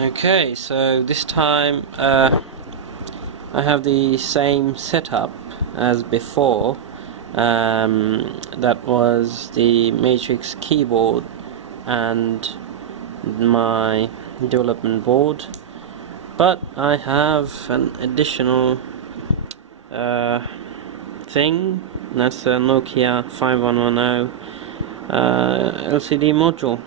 Okay, so this time I have the same setup as before. That was the matrix keyboard and my development board, but I have an additional thing. That's a Nokia5110 LCD module,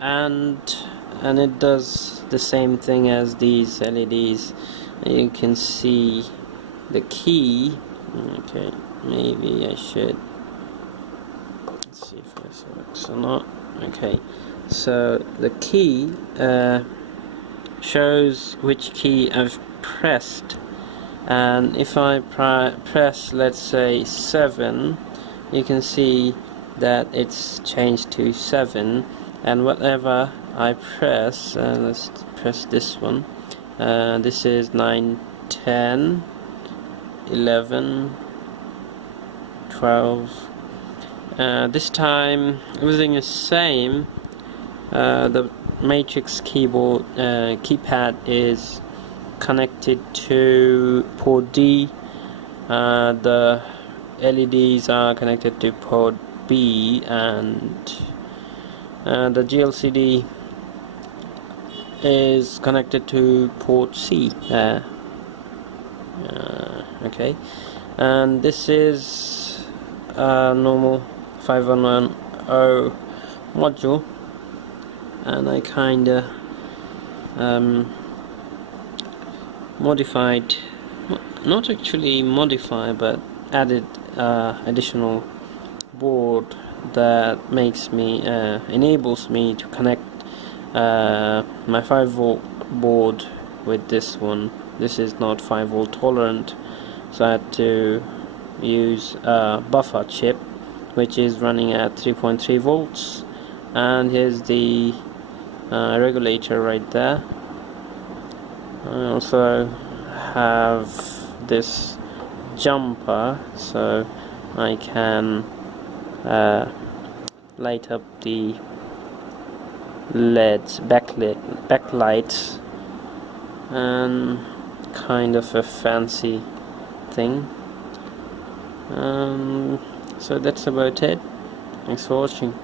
and it does the same thing as these LEDs. You can see the key. Okay, maybe I should, let's see if this works or not. Okay, so the key shows which key I've pressed, and if I press, let's say 7, you can see that it's changed to 7, and whatever I press, let's press this one, this is 9, 10, 11, 12. This time using the same, the matrix keyboard keypad is connected to port D, the LEDs are connected to port B, and the GLCD is connected to port C. Okay, and this is a normal 5110 module, and I kinda modified, not actually modified, but added additional board that makes me enables me to connect my 5V board with this one. This is not 5V tolerant, so I had to use a buffer chip which is running at 3.3 volts, and here's the regulator right there. I also have this jumper so I can light up the LEDs, backlights, and kind of a fancy thing. So that's about it. Thanks for watching.